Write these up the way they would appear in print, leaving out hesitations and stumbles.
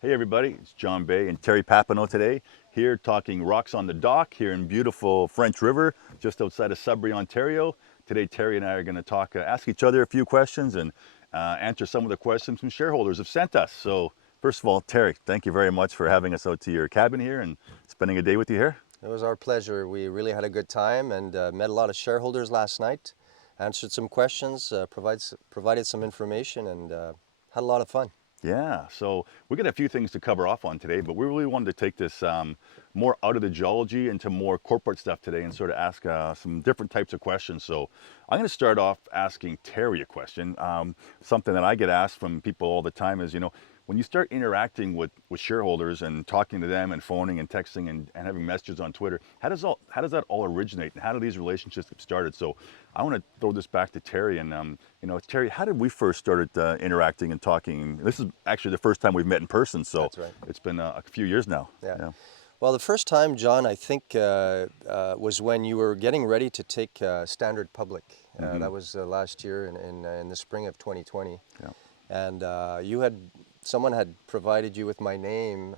Hey everybody, it's John Bay and Terry Papineau today, here talking rocks on the dock here in beautiful French River, just outside of Sudbury, Ontario. Today Terry and I are going to talk, ask each other a few questions and answer some of the questions some shareholders have sent us. So first of all, Terry, thank you very much for having us out to your cabin here and spending a day with you here. It was our pleasure. We really had a good time and met a lot of shareholders last night, answered some questions, provided some information, and had a lot of fun. Yeah, so we got a few things to cover off on today, but we really wanted to take this more out of the geology into more corporate stuff today and sort of ask some different types of questions. So I'm going to start off asking Terry a question. Something that I get asked from people all the time is, when you start interacting with shareholders and talking to them and phoning and texting and having messages on Twitter, how does that all originate and how do these relationships get started? So I want to throw this back to Terry and Terry, how did we first started interacting and talking? This is actually the first time we've met in person, so That's right. it's been a few years now. Yeah. Well, the first time, John, I think was when you were getting ready to take Standard public. That was last year in the spring of 2020. Yeah. And someone had provided you with my name,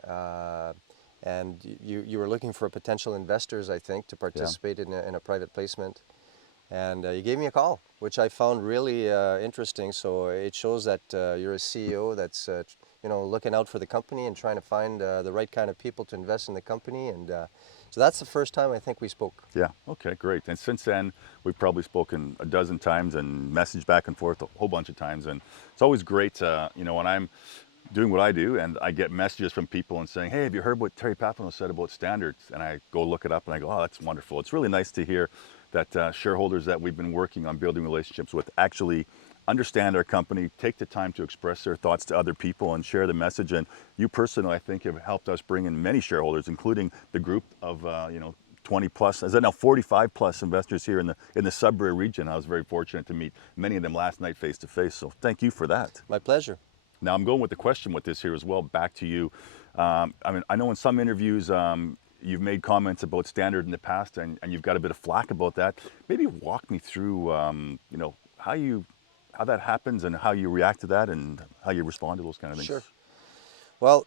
and you were looking for potential investors, I think, to participate in a private placement. And you gave me a call, which I found really interesting. So it shows that you're a CEO that's looking out for the company and trying to find the right kind of people to invest in the company. And so that's the first time I think we spoke. Yeah, okay, great. And since then, we've probably spoken a dozen times and messaged back and forth a whole bunch of times. And it's always great, when I'm doing what I do and I get messages from people and saying, hey, have you heard what Terry Papineau said about standards? And I go look it up and I go, oh, that's wonderful. It's really nice to hear that shareholders that we've been working on building relationships with actually understand our company, take the time to express their thoughts to other people and share the message. And you personally, I think, have helped us bring in many shareholders, including the group of 20 plus, is that now 45 plus investors here in the Sudbury region. I was very fortunate to meet many of them last night face to face. So thank you for that. My pleasure. Now I'm going with the question with this here as well, back to you. I know in some interviews you've made comments about Standard in the past and you've got a bit of flack about that. Maybe walk me through how that happens and how you react to that and how you respond to those kind of things. Sure. Well,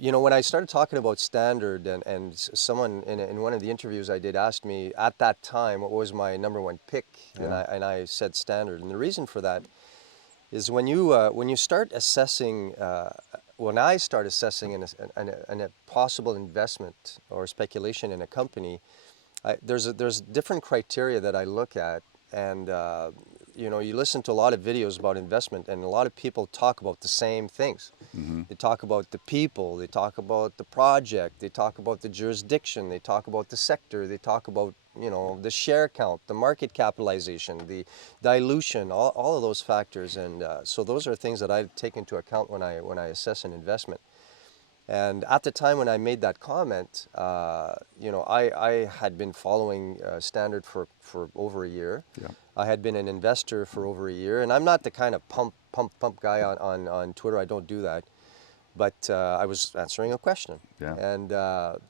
when I started talking about Standard and someone in one of the interviews I did asked me at that time what was my number one pick, Yeah. and I said Standard. And the reason for that is when you start assessing, when I start assessing a possible investment or speculation in a company, there's different criteria that I look at, and you listen to a lot of videos about investment, and a lot of people talk about the same things. Mm-hmm. They talk about the people, they talk about the project, they talk about the jurisdiction, they talk about the sector, they talk about the share count, the market capitalization, the dilution, all of those factors. And so those are things that I take into account when I assess an investment. And at the time when I made that comment, I had been following Standard for over a year. Yeah. I had been an investor for over a year, and I'm not the kind of pump guy on Twitter. I don't do that. But I was answering a question. Yeah. And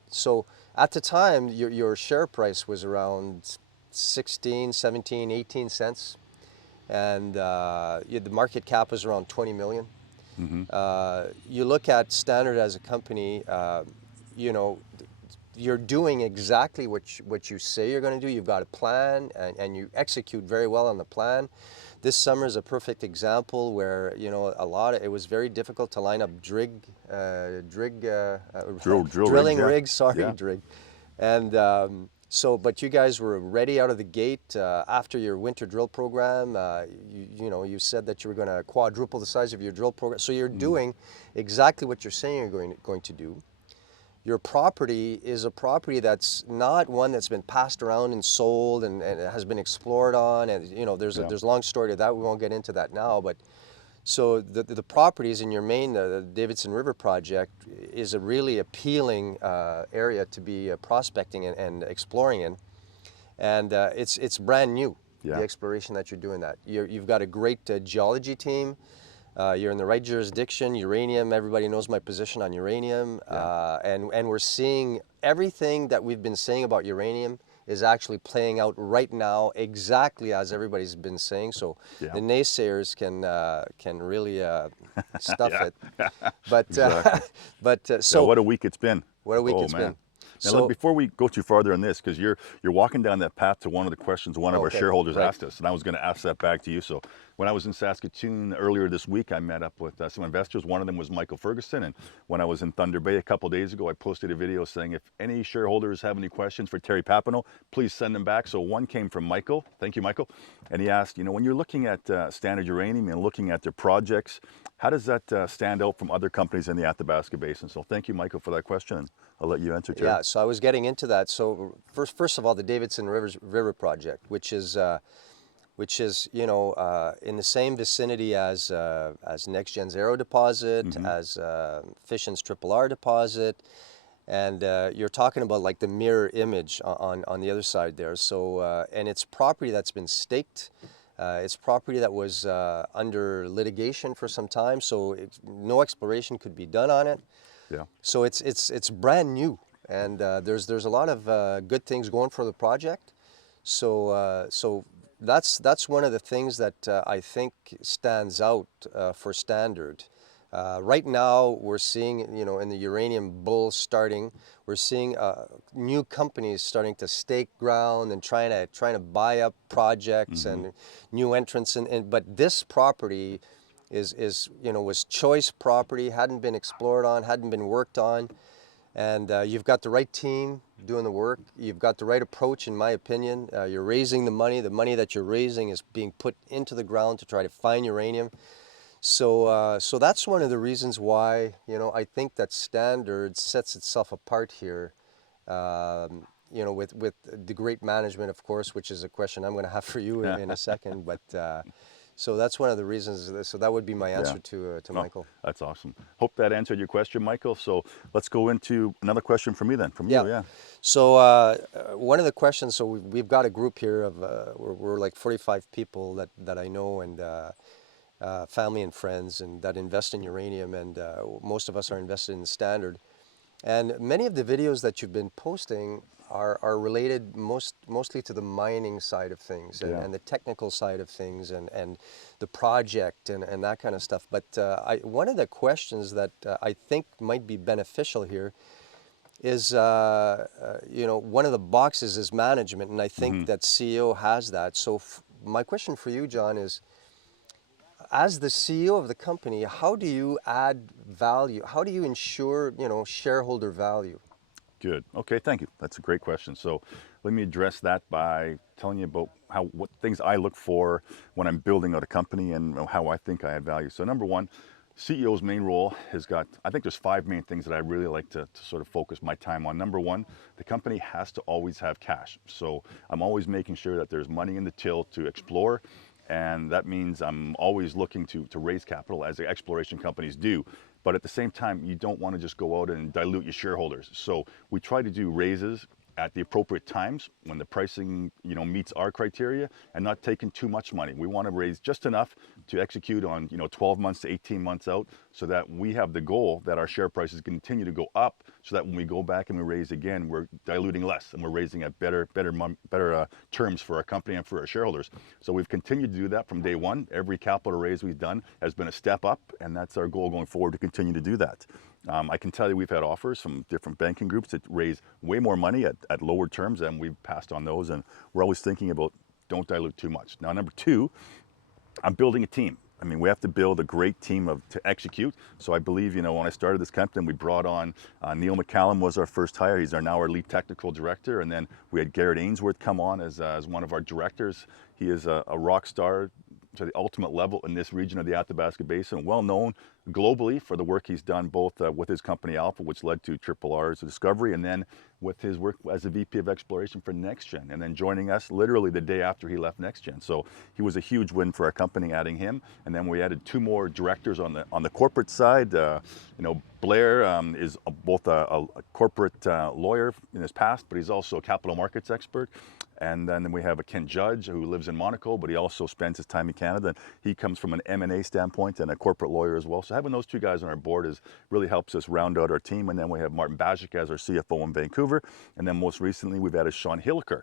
so at the time, your share price was around 16, 17, 18 cents. And the market cap was around 20 million. Mm-hmm. You look at Standard as a company, you're doing exactly what you say you're going to do. You've got a plan, and you execute very well on the plan. This summer is a perfect example where it was very difficult to line up drilling rigs. Yeah. Drig, and but you guys were ready out of the gate after your winter drill program. You said that you were going to quadruple the size of your drill program. So you're doing exactly what you're saying you're going to do. Your property is a property that's not one that's been passed around and sold and has been explored on. And there's a long story to that. We won't get into that now. But so the properties in your main the Davidson River project is a really appealing area to be prospecting and exploring in, and it's brand new. Yeah. The exploration that you're doing that you've got a great geology team. You're in the right jurisdiction. Uranium, everybody knows my position on uranium. Yeah. And we're seeing everything that we've been saying about uranium is actually playing out right now exactly as everybody's been saying. So Yeah. the naysayers can really stuff Yeah. it. But Exactly. but So what a week it's been. what a week Oh it's man. been. Now, look, So before we go too farther on this, because you're walking down that path to one of the questions one of our okay, shareholders right. asked us, and I was going to ask that back to you. So, when I was in Saskatoon earlier this week, I met up with some investors. One of them was Michael Ferguson, and when I was in Thunder Bay a couple days ago, I posted a video saying if any shareholders have any questions for Terry Papineau, please send them back. So one came from Michael. Thank you, Michael. And he asked, when you're looking at Standard Uranium and looking at their projects, how does that stand out from other companies in the Athabasca Basin? So thank you, Michael, for that question, and I'll let you answer, Terry. Yeah, so I was getting into that. So first of all, the Davidson River project, which is in the same vicinity as NextGen's Arrow deposit, as Fission's Triple R deposit, and you're talking about like the mirror image on the other side there. So and it's property that's been staked. It's property that was under litigation for some time, so no exploration could be done on it. Yeah. So it's brand new, and there's a lot of good things going for the project. So that's one of the things that I think stands out for Standard. Right now, we're seeing, in the uranium bull starting, we're seeing new companies starting to stake ground and trying to buy up projects and new entrants. But this property was choice property, hadn't been explored on, hadn't been worked on, and you've got the right team doing the work. You've got the right approach, in my opinion. You're raising the money. The money that you're raising is being put into the ground to try to find uranium. So that's one of the reasons why I think that Standard sets itself apart here. With the great management, of course, which is a question I'm going to have for you in a second. But so that's one of the reasons. So that would be my answer to Oh, Michael. that's awesome. Hope that answered your question, Michael. So let's go into another question from me then. From Yeah. you, yeah. So one of the questions. So we've got a group here of we're like 45 people that I know, and family and friends, and that invest in uranium, and most of us are invested in Standard. And many of the videos that you've been posting are related mostly to the mining side of things and the technical side of things and the project and that kind of stuff. But one of the questions that I think might be beneficial here is, one of the boxes is management, and I think that CEO has that. So my question for you, John, is, as the CEO of the company, how do you add value? How do you ensure, shareholder value? Good. Okay, thank you. That's a great question. So let me address that by telling you about what things I look for when I'm building out a company and how I think I add value. So number one, CEO's main role has got, I think there's 5 main things that I really like to sort of focus my time on. Number one, the company has to always have cash. So I'm always making sure that there's money in the till to explore. And that means I'm always looking to raise capital, as the exploration companies do. But at the same time, you don't want to just go out and dilute your shareholders. So we try to do raises at the appropriate times when the pricing meets our criteria, and not taking too much money. We want to raise just enough to execute on 12 months to 18 months out, so that we have the goal that our share prices continue to go up, so that when we go back and we raise again, we're diluting less and we're raising at better terms for our company and for our shareholders. So we've continued to do that from day one. Every capital raise we've done has been a step up, and that's our goal going forward, to continue to do that. I can tell you we've had offers from different banking groups that raise way more money at lower terms, and we've passed on those, and we're always thinking about don't dilute too much. Now, number two, I'm building a team. I mean, we have to build a great team to execute. So I believe, when I started this company, we brought on Neil McCallum was our first hire. He's now our lead technical director. And then we had Garrett Ainsworth come on as one of our directors. He is a rock star to the ultimate level in this region of the Athabasca Basin, well known globally for the work he's done, both with his company Alpha, which led to Triple R's discovery, and then with his work as a VP of exploration for NextGen, and then joining us literally the day after he left NextGen. So he was a huge win for our company, adding him. And then we added 2 more directors on the corporate side. Blair is both a corporate lawyer in his past, but he's also a capital markets expert. And then we have a Ken Judge who lives in Monaco, but he also spends his time in Canada. He comes from an M&A standpoint and a corporate lawyer as well. So So having those two guys on our board really helps us round out our team. And then we have Martin Bajic as our CFO in Vancouver. And then most recently, we've added Sean Hilliker.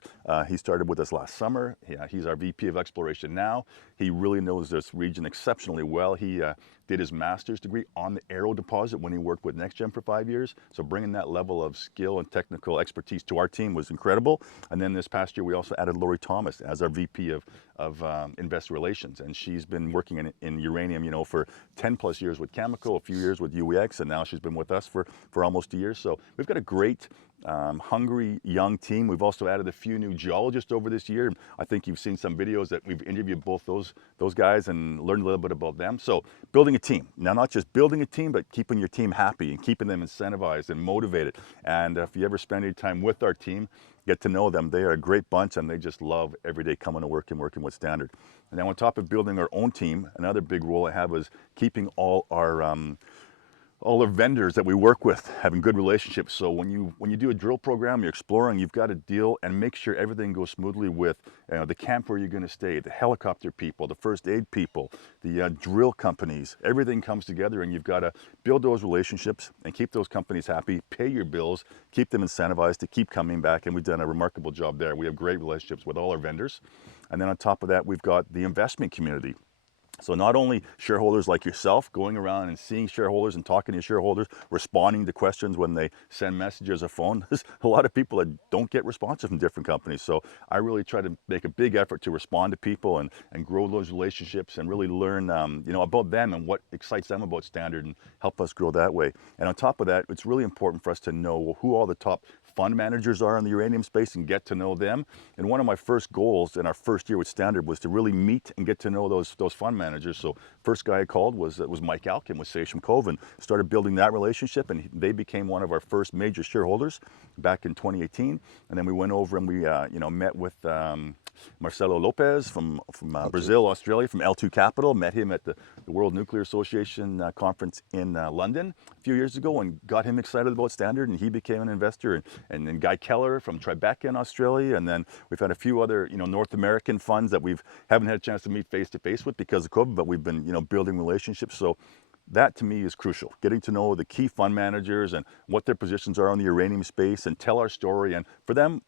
He started with us last summer. He's our VP of Exploration now. He really knows this region exceptionally well. He did his master's degree on the Arrow deposit when he worked with NextGen for 5 years. So bringing that level of skill and technical expertise to our team was incredible. And then this past year, we also added Lori Thomas as our VP of Investor Relations. And she's been working in uranium, you know, for 10 plus years with Cameco, a few years with UEX, and now she's been with us for almost a year. So we've got a great, hungry young team. We've also added a few new geologists over this year. I think you've seen some videos that we've interviewed both those guys and learned a little bit about them. So building a team. Now, not just building a team, but keeping your team happy and keeping them incentivized and motivated. And if you ever spend any time with our team, get to know them. They are a great bunch, and they just love every day coming to work and working with Standard. And then on top of building our own team, another big role I have is keeping all our vendors that we work with having good relationships. So when you do a drill program, you're exploring, you've got to deal and make sure everything goes smoothly with the camp where you're going to stay, the helicopter people, the first aid people, the drill companies. Everything comes together, and you've got to build those relationships and keep those companies happy, pay your bills, keep them incentivized to keep coming back. And we've done a remarkable job there. We have great relationships with all our vendors. And then on top of that, we've got the investment community. So not only shareholders like yourself going around and seeing shareholders and talking to shareholders, responding to questions when they send messages or phone. There's a lot of people that don't get responses from different companies. So I really try to make a big effort to respond to people and grow those relationships and really learn you know, about them and what excites them about Standard and help us grow that way. And on top of that, it's really important for us to know who all the top fund managers are in the uranium space and get to know them. And one of my first goals in our first year with Standard was to really meet and get to know those fund managers. So first guy I called was Mike Alkin with Sachem Cove, and started building that relationship, and they became one of our first major shareholders back in 2018. And then we went over and we you know, met with Marcelo Lopez from Brazil, Australia, from L2 Capital. Met him at the World Nuclear Association conference in London a few years ago, and got him excited about Standard, and he became an investor. And then Guy Keller from Tribeca in Australia, and then we've had a few other, you know, North American funds that haven't had a chance to meet face to face with because of COVID, but we've been, you know, building relationships. So that to me is crucial, getting to know the key fund managers and what their positions are on the uranium space and tell our story. And for them,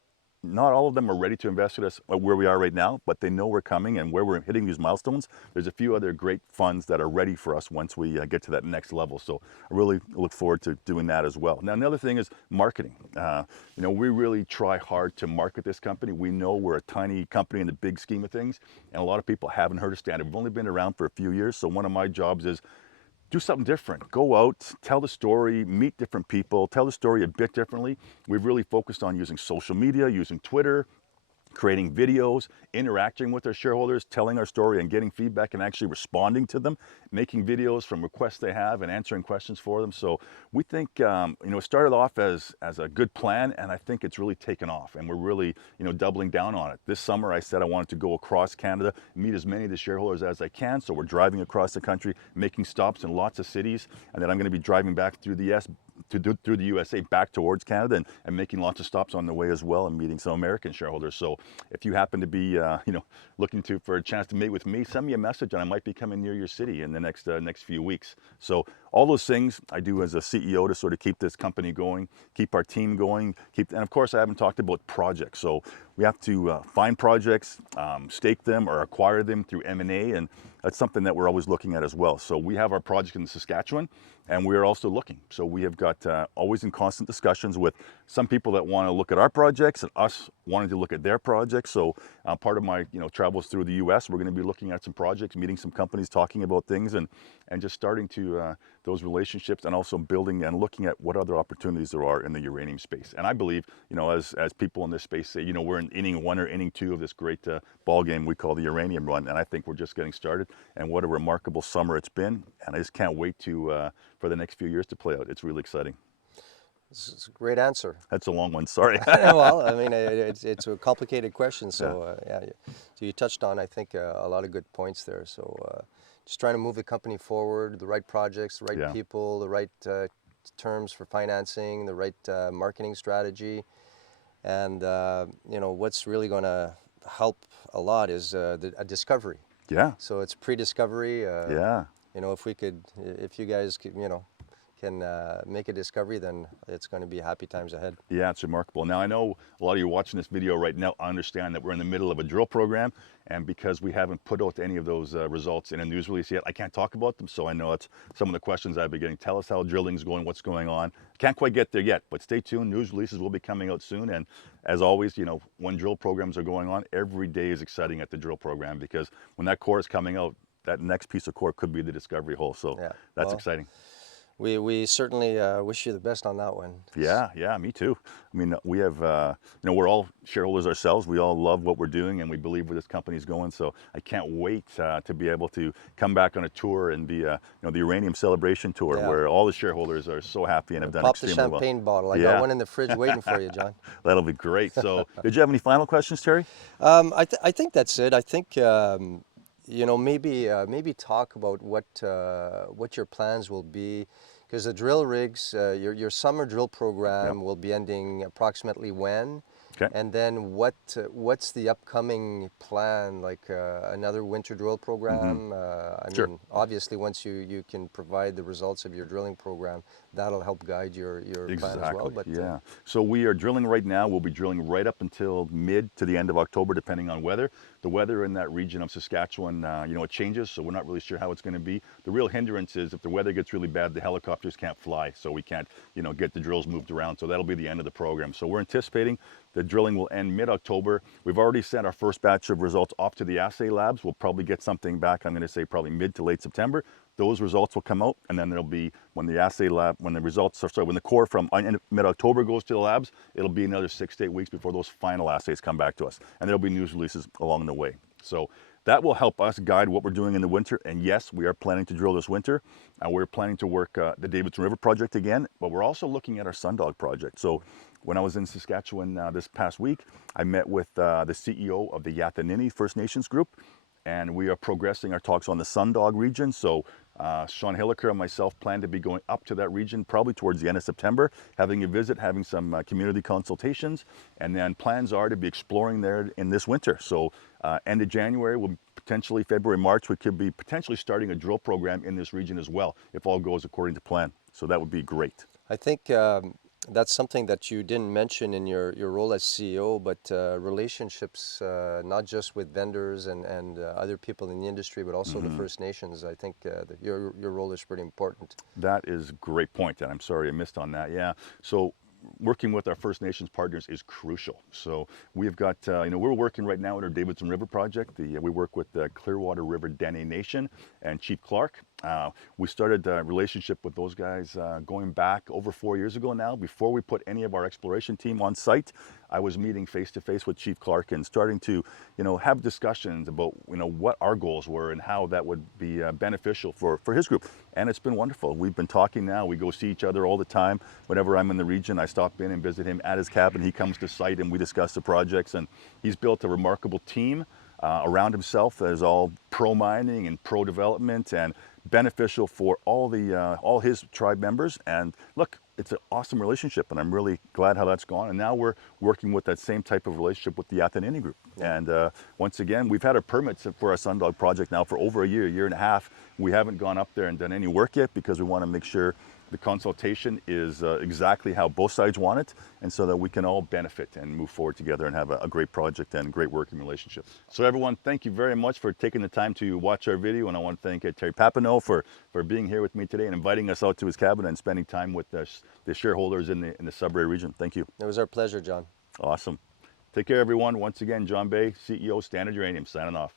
not all of them are ready to invest with us where we are right now, but they know we're coming and where we're hitting these milestones. There's a few other great funds that are ready for us once we get to that next level. So I really look forward to doing that as well. Now, another thing is marketing. You know, we really try hard to market this company. We know we're a tiny company in the big scheme of things, and a lot of people haven't heard of Standard. We've only been around for a few years, so one of my jobs is do something different. Go out, tell the story, meet different people, tell the story a bit differently. We've really focused on using social media, using Twitter, creating videos, interacting with our shareholders, telling our story and getting feedback and actually responding to them, making videos from requests they have and answering questions for them. So we think, you know, it started off as a good plan, and I think it's really taken off, and we're really, you know, doubling down on it. This summer I said I wanted to go across Canada, meet as many of the shareholders as I can. So we're driving across the country, making stops in lots of cities, and then I'm going to be driving back through the through the USA back towards Canada and making lots of stops on the way as well and meeting some American shareholders. So if you happen to be, you know, looking for a chance to meet with me, send me a message and I might be coming near your city in the next few weeks. So all those things I do as a CEO to sort of keep this company going, keep our team going, and of course I haven't talked about projects. So we have to find projects, stake them or acquire them through M&A, and that's something that we're always looking at as well. So we have our project in Saskatchewan, and we're also looking. So we have got always in constant discussions with some people that want to look at our projects and us wanting to look at their projects. So part of my, you know, travels through the U.S., we're going to be looking at some projects, meeting some companies, talking about things, and just starting to those relationships, and also building and looking at what other opportunities there are in the uranium space. And I believe, you know, as people in this space say, you know, we're in inning 1 or inning 2 of this great ball game we call the uranium run, and I think we're just getting started. And what a remarkable summer it's been, and I just can't wait to for the next few years to play out. It's really exciting. It's a great answer. That's a long one, sorry. Well, I mean, it's a complicated question, so yeah. So you touched on, I think, a lot of good points there. So just trying to move the company forward, the right projects, the right people, the right terms for financing, the right marketing strategy, and you know, what's really going to help a lot is a discovery. Yeah. So it's pre-discovery. you know, if you guys could, you know, can make a discovery, then it's going to be happy times ahead. Yeah, it's remarkable. Now, I know a lot of you watching this video right now understand that we're in the middle of a drill program, and because we haven't put out any of those results in a news release yet, I can't talk about them, so I know that's some of the questions I've been getting. Tell us how drilling's going, what's going on. Can't quite get there yet, but stay tuned. News releases will be coming out soon, and as always, you know, when drill programs are going on, every day is exciting at the drill program, because when that core is coming out, that next piece of core could be the discovery hole, so Yeah. that's Well, exciting. we certainly wish you the best on that one. Yeah, me too. I mean, we have, you know, we're all shareholders ourselves. We all love what we're doing, and we believe where this company's going. So I can't wait to be able to come back on a tour and be, you know, the uranium celebration tour, Yeah. where all the shareholders are so happy and have done Pop the extremely well. champagne bottle. I Yeah. got one in the fridge waiting for you, John. That'll be great. So, did you have any final questions, Terry? I think that's it. I think you know, maybe talk about what your plans will be, because the drill rigs, your summer drill program will be ending approximately when? Okay. And then what's the upcoming plan? Like another winter drill program? I Sure. mean, obviously, once you can provide the results of your drilling program, that'll help guide your plan as well. But yeah. So we are drilling right now. We'll be drilling right up until mid to the end of October, depending on weather. The weather in that region of Saskatchewan, you know, it changes, so we're not really sure how it's going to be. The real hindrance is if the weather gets really bad, the helicopters can't fly, so we can't, you know, get the drills moved around. So that'll be the end of the program. So we're anticipating the drilling will end mid-October. We've already sent our first batch of results off to the assay labs. We'll probably get something back, I'm going to say probably mid to late September. Those results will come out, and then there'll be, when the assay lab, when the results are, sorry, when the core from mid-October goes to the labs, it'll be another 6 to 8 weeks before those final assays come back to us. And there'll be news releases along the way. So that will help us guide what we're doing in the winter. And yes, we are planning to drill this winter. We're planning to work the Davidson River project again, but we're also looking at our Sundog project. So when I was in Saskatchewan this past week, I met with the CEO of the Yatanini First Nations group, and we are progressing our talks on the Sundog region. So Sean Hilliker and myself plan to be going up to that region probably towards the end of September, having a visit, having some community consultations, and then plans are to be exploring there in this winter. So end of January, we'll potentially February, March, we could be potentially starting a drill program in this region as well, if all goes according to plan. So that would be great. I think that's something that you didn't mention in your role as CEO, but relationships, not just with vendors and other people in the industry, but also the First Nations. I think your role is pretty important. That is a great point, and I'm sorry I missed on that. Yeah, so working with our First Nations partners is crucial. So we've got, you know, we're working right now at our Davidson River project. We work with the Clearwater River Dene Nation and Chief Clark. We started a relationship with those guys going back over 4 years ago now. Before we put any of our exploration team on site, I was meeting face to face with Chief Clark and starting to, you know, have discussions about, you know, what our goals were and how that would be beneficial for his group. And it's been wonderful. We've been talking now. We go see each other all the time. Whenever I'm in the region, I stop in and visit him at his cabin. He comes to site and we discuss the projects. And he's built a remarkable team around himself that is all pro mining and pro development and beneficial for all his tribe members. And look, it's an awesome relationship, and I'm really glad how that's gone. And now we're working with that same type of relationship with the Yatanini group. And once again, we've had our permits for our Sundog project now for over a year and a half. We haven't gone up there and done any work yet because we want to make sure the consultation is exactly how both sides want it, and so that we can all benefit and move forward together and have a great project and a great working relationship. So everyone, thank you very much for taking the time to watch our video, and I want to thank Terry Papineau for being here with me today and inviting us out to his cabin and spending time with the shareholders in the Sudbury region. Thank you. It was our pleasure, John. Awesome. Take care, everyone. Once again, John Bay, CEO, Standard Uranium, signing off.